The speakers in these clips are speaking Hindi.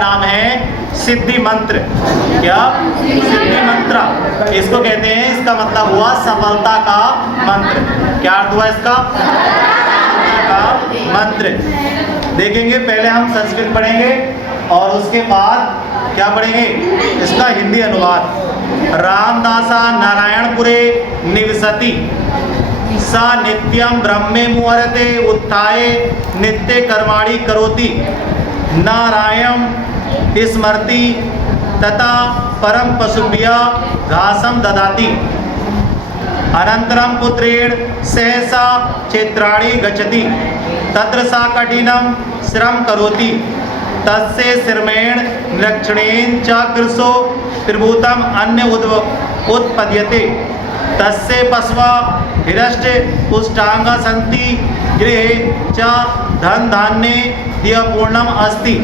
नाम है सिद्धि मंत्र। क्या? सिद्धि मंत्र इसको कहते हैं। इसका मतलब हुआ सफलता का मंत्र। क्या अर्थ हुआ इसका? सफलता का मंत्र। देखेंगे, पहले हम संस्कृत पढ़ेंगे और उसके बाद क्या पढ़ेंगे? इसका हिंदी अनुवाद। रामदासा नारायणपुरे निवसति सा नित्यम ब्रह्मे मुहूर्ते उत्थाय नित्य कर्माणि करोति नारायण स्मृति तथा परम पशुभ्य घासम ददाति अनंतरम पुत्रेण सहसा क्षेत्राणि गच्छति तत्र सा कठिनं श्रम करोति तस्य श्रमेण निरीक्षणेन च कृशो त्रिभूतम अन्य उत्पद्यते तस्य पशवा हिरष्ट पुष्टांगा सन्ति गृहे च धन धान्य दियपूर्णम अस्ति।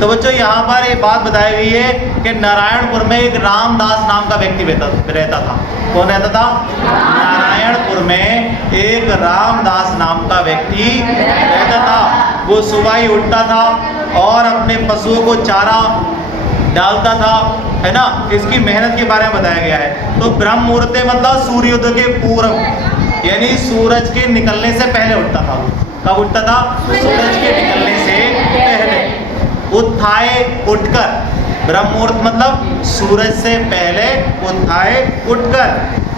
तो बच्चों यहाँ पर एक बात बताई गई है कि नारायणपुर में एक रामदास नाम का व्यक्ति रहता था। कौन रहता था? नारायणपुर में एक रामदास नाम का व्यक्ति रहता था। वो सुबह ही उठता था और अपने पशुओं को चारा डालता था, है ना। इसकी मेहनत के बारे में बताया गया है। तो ब्रह्म मुहूर्त मतलब सूर्योदय के पूर्व, यानी सूरज के निकलने से पहले उठता था। कब उठता था? सूरज के निकलने से पहले। उत्थाय उठकर, ब्रह्म मुहूर्त मतलब सूरज से पहले उत्थाय उठकर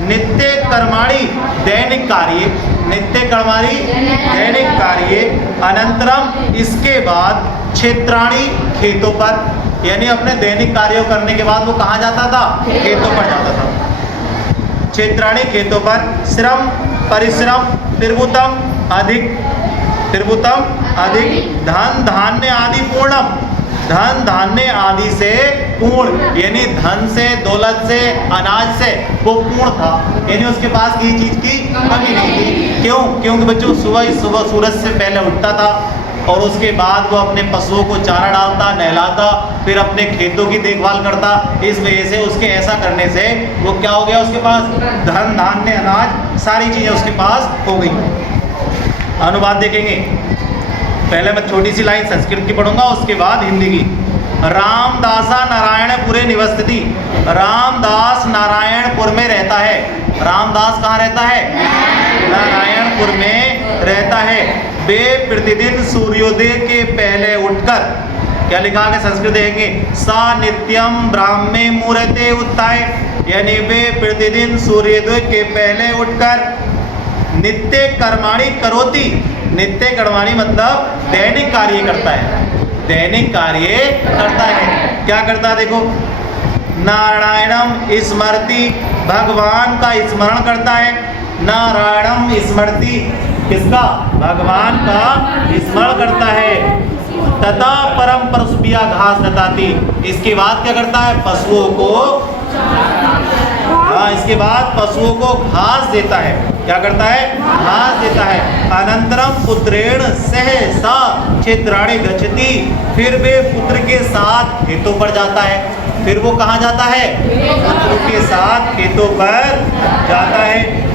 नित्य कर्माणि दैनिक कार्य, नित्य कर्माणि दैनिक कार्य अनंतरम इसके बाद क्षेत्राणि खेतों पर, यानी अपने दैनिक कार्यों करने के बाद वो कहाँ जाता था? खेतों पर जाता था। क्षेत्राणि खेतों पर श्रम परिश्रम त्रिभुतम अधिक धन धान्य आदि पूर्णम, धन धान्य आदि से पूर्ण, यानी धन से दौलत से अनाज से वो पूर्ण था, यानी उसके पास किसी चीज की कमी नहीं थी। क्यों? क्योंकि बच्चों सुबह सूरज से पहले उठता था और उसके बाद वो अपने पशुओं को चारा डालता, नहलाता, फिर अपने खेतों की देखभाल करता। इस वजह से उसके ऐसा करने से वो क्या हो गया? उसके पास धन धान्य अनाज सारी चीजें उसके पास हो गई। अनुवाद देखेंगे। पहले मैं छोटी सी लाइन संस्कृत की पढ़ूंगा, उसके बाद हिंदी की। रामदासा नारायणपुरे निवसति। रामदास नारायणपुर में रहता है। रामदास कहाँ रहता है? नारायणपुर में रहता है। वे प्रतिदिन सूर्योदय के पहले उठकर, क्या लिखा है संस्कृत देखेंगे, सा नित्यम ब्राह्मे मुहूर्ते उत्थाय, यानी वे प्रतिदिन सूर्योदय के पहले उठकर नित्य कर्माणि करोति। नित्य कर्माणि मतलब दैनिक कार्य करता है। दैनिक कार्य करता है। क्या करता है? देखो, नारायणम स्मृति, भगवान का स्मरण करता है। नारायणम स्मृति, किसका? भगवान का स्मरण करता है। तथा परम पशुभ्य घास ददाति, इसके बाद क्या करता है? पशुओं को, इसके बाद पशुओं को घास देता है। क्या करता है? घास देता है। अनंतरम पुत्रेण सहसा क्षेत्राणि गच्छति, फिर वे पुत्र के साथ खेतों पर जाता है। फिर वो कहाँ जाता है? पुत्र के साथ खेतों पर जाता है।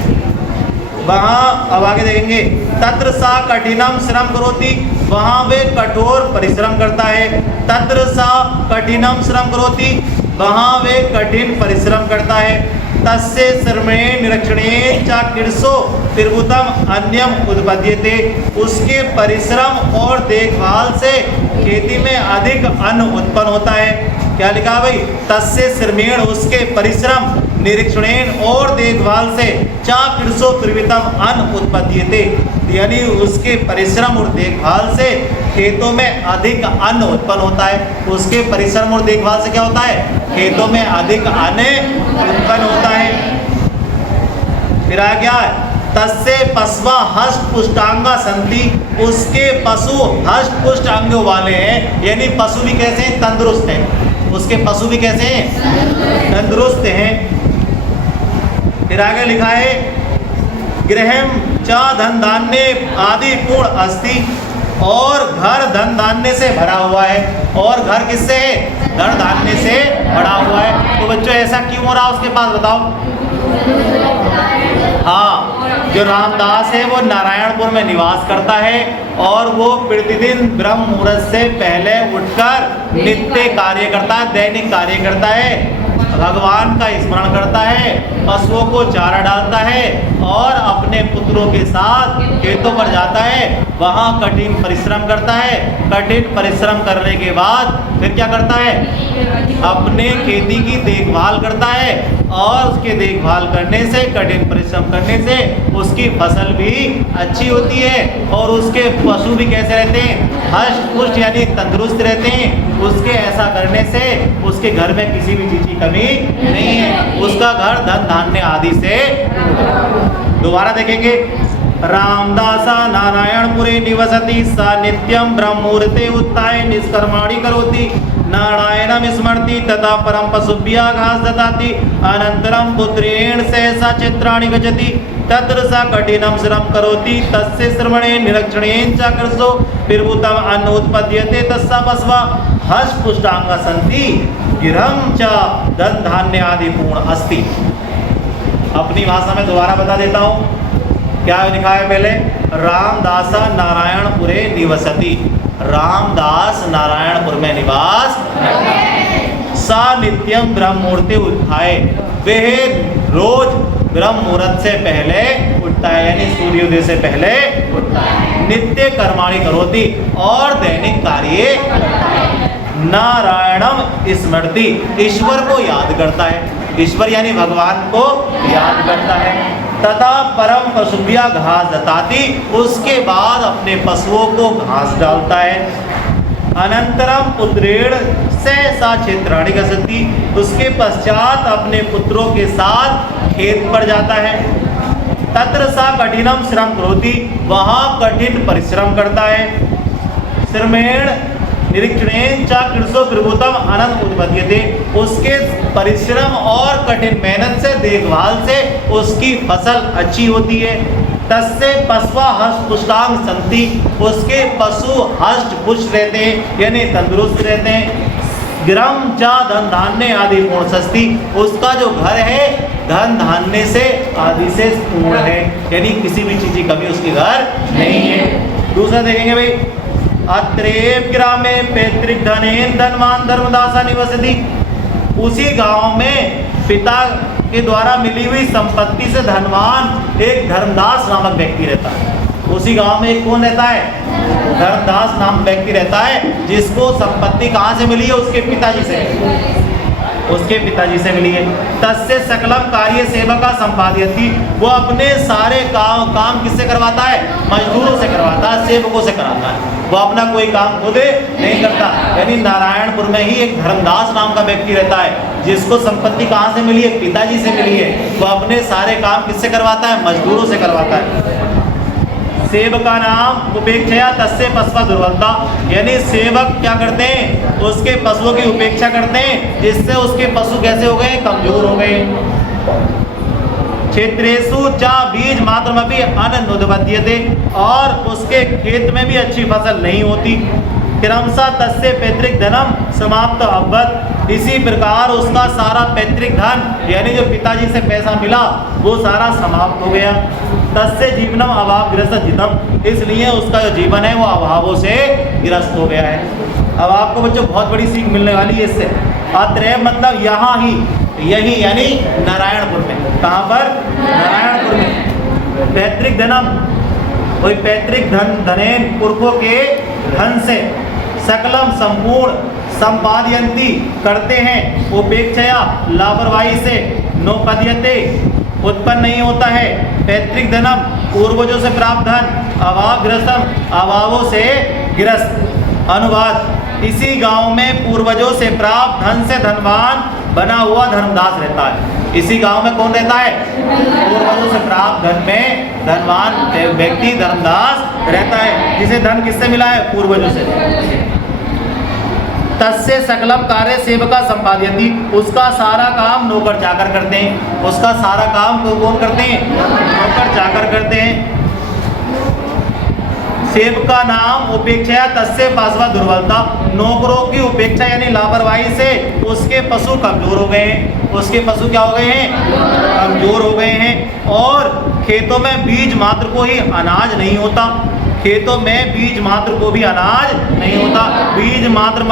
वहाँ अब आगे देखेंगे, तत्र सा कठिनम श्रम करोति, वहाँ वे कठोर परिश्रम करता है। तत्र सा कठिनम श्रम करोति, वहाँ वे कठिन परिश्रम करता है। तस्य श्रमेण निरीक्षणेन च कृशो त्रिभुतम अन्यम उत्पद्यते, उसके परिश्रम और देखभाल से खेती में अधिक अन्न उत्पन्न होता है। क्या लिखा भाई? तस्य श्रमेण, उसके परिश्रम, निरीक्षणेन और देखभाल से, चा कृशो त्रिभुतम अन्न उत्पद्यते, यानी उसके परिश्रम और देखभाल से खेतों में अधिक अन्न उत्पन्न होता है। उसके परिश्रम और देखभाल से क्या होता है? खेतों में अधिक अन्न उत्पन्न होता है। फिर आ गया तस्य पशवा हष्ट पुष्टांगा संति, उसके पशु हष्ट पुष्ट अंग वाले हैं, यानी पशु भी कैसे हैं? तंदुरुस्त हैं। उसके पशु भी कैसे हैं? तंदुरुस्त हैं। फिर आगे लिखा है गृहम च धन धान्य आदि पूर्ण अस्ति, और घर धन धान्य से भरा हुआ है। और घर किससे है? धन धान्य से भरा हुआ है। तो बच्चों ऐसा क्यों हो रहा है उसके पास? बताओ। हाँ, जो रामदास है वो नारायणपुर में निवास करता है और वो प्रतिदिन ब्रह्म मुहूर्त से पहले उठकर नित्य कार्य करता है, दैनिक कार्य करता है, भगवान का स्मरण करता है, पशुओं को चारा डालता है और अपने पुत्रों के साथ खेतों पर जाता है, वहाँ कठिन परिश्रम करता है। कठिन परिश्रम करने के बाद फिर क्या करता है? अपने खेती की देखभाल करता है और उसके देखभाल करने से, कठिन परिश्रम करने से उसकी फसल भी अच्छी होती है और उसके पशु भी कैसे रहते हैं? हष्ट पुष्ट यानी तंदुरुस्त रहते हैं। उसके ऐसा करने से उसके घर में किसी भी चीज की कमी नहीं है, उसका घर धन धान्य आदि से। दोबारा देखेंगे, रामदासा नारायणपुरे निवसति सा नित्यं ब्रह्ममुहूर्ते उत्थाय निष्कर्माणि करोति नारायणं स्मरति तथा परं पशुभ्यः घास ददाति अनन्तरं पुत्रेण सहसा क्षेत्राणि गच्छति तत्र सा कठिनं श्रमं करोति तस्य श्रवणे निरीक्षणेन च कृशो विर्भूतम् अन्न उत्पद्यते तस्सा बसवा हष्ट पुष्टांगा सन्ति गिरं च धन धान्य आदि पूर्ण अस्ति। अपनी भाषा में दोबारा बता देता हूँ, क्या लिखा है? पहले रामदासा नारायणपुरे निवसति, रामदास नारायणपुर में निवास, सा नित्यम ब्रह्म मुहूर्ते उत्थाय, वे रोज ब्रह्म मुहूर्त से पहले उठता है यानी सूर्योदय से पहले उठता है। नित्य कर्माणि करोति और दैनिक कार्य करता है। नारायणम स्मरति, ईश्वर को याद करता है, ईश्वर यानी भगवान को याद करता है। तथा परम पशुभ्या घास दताती, उसके बाद अपने पशुओं को घास डालता है। अनंतरम पुत्रेण सहसा क्षेत्राणि गच्छति, उसके पश्चात अपने पुत्रों के साथ खेत पर जाता है। तत्र सा कठिनम श्रम करोति, वहाँ कठिन परिश्रम करता है। श्रमेण निरीक्षणेन च कृशो विर्भूतम् अन्न उत्पद्यते, उसके परिश्रम और कठिन मेहनत से, देखभाल से उसकी फसल अच्छी होती है। तस्से पशवा हष्ट पुष्टांग संति, उसके पशु हष्ट पुष्ट रहते हैं यानी तंदुरुस्त रहते हैं। ग्रम च धन धान्य आदि पूर्ण सस्ती, उसका जो घर है धन धान्य से आदि से पूर्ण है यानी किसी भी चीज की कमी उसके घर नहीं है। दूसरा देखेंगे भाई, अत्रेव ग्रामे पैतृक धनेन धनवान धर्मदासा निवसति, उसी गांव में पिता के द्वारा मिली हुई संपत्ति से धनवान एक धर्मदास नामक व्यक्ति रहता है। उसी गांव में एक कौन रहता है? धर्मदास नाम व्यक्ति रहता है, जिसको संपत्ति कहाँ से मिली है? उसके पिताजी से, उसके पिताजी से मिली है। तस्य सकलम कार्य सेवका संपादयति, वो अपने सारे काम किससे करवाता है? मजदूरों से करवाता है, सेवकों से कराता है, वो अपना कोई काम खुद नहीं करता। यानी नारायणपुर में ही एक धर्मदास नाम का व्यक्ति रहता है, जिसको संपत्ति कहाँ से मिली है? पिताजी से मिली है। वो अपने सारे काम किससे करवाता है? मजदूरों से करवाता है। सेवका नाम उपेक्षया तस्य पशुआ दुर्बलता, यानी सेवक क्या करते हैं? उसके पशुओं की उपेक्षा करते हैं, जिससे उसके पशु कैसे हो गए? कमजोर हो गए। क्षेत्रेषु च बीज मात्रमपि अन्न नुत्पद्यते, और उसके खेत में भी अच्छी फसल नहीं होती। क्रमशः तस्य पैतृक धनम समाप्त अभवत्, इसी प्रकार उसका सारा पैतृक धन यानी जो पिताजी से पैसा मिला वो सारा समाप्त हो गया। तस्य जीवनम अभाव ग्रस्त जितम, इसलिए उसका जो जीवन है वो अभावों से ग्रस्त हो गया है। अब आपको बच्चों बहुत बड़ी सीख मिलने वाली है इससे। अत्रैव मतलब यहाँ ही, यही यानी नारायणपुर में। कहाँ पर? नारायणपुर में। पैतृक धनम, वही पैतृक धनेन, पुरखों के धन से, सकलम संपूर्ण, संपादयंती करते हैं, उपेक्षया लापरवाही से, नोपद्यते उत्पन्न नहीं होता है, पैतृक धनम पूर्वजों से प्राप्त धन, अभावग्रस्तम अभावों से ग्रस्त। अनुवाद, इसी गांव में पूर्वजों से प्राप्त धन से धनवान बना हुआ धर्मदास रहता है। इसी गांव में कौन रहता है? पूर्वजों से प्राप्त धन में धनवान व्यक्ति धर्मदास रहता है, जिसे धन किससे मिला है? पूर्वजों से। तस्य सकलम कार्य सेवका संपादयति, उसका सारा काम नौकर चाकर करते हैं, उसका सारा काम कौन करते हैं? नौकर चाकर करते हैं। सेवका नाम उपेक्षा तस्य पासवा दुर्बलता। नौकरों की उपेक्षा यानी लापरवाही से उसके पशु कमजोर हो गए हैं। उसके पशु क्या हो गए हैं? कमजोर हो गए हैं। और खेतों में बीज मात्र को ही अनाज नहीं होता। खेतों में बीज मात्र को भी अनाज नहीं होता। बीज मात्र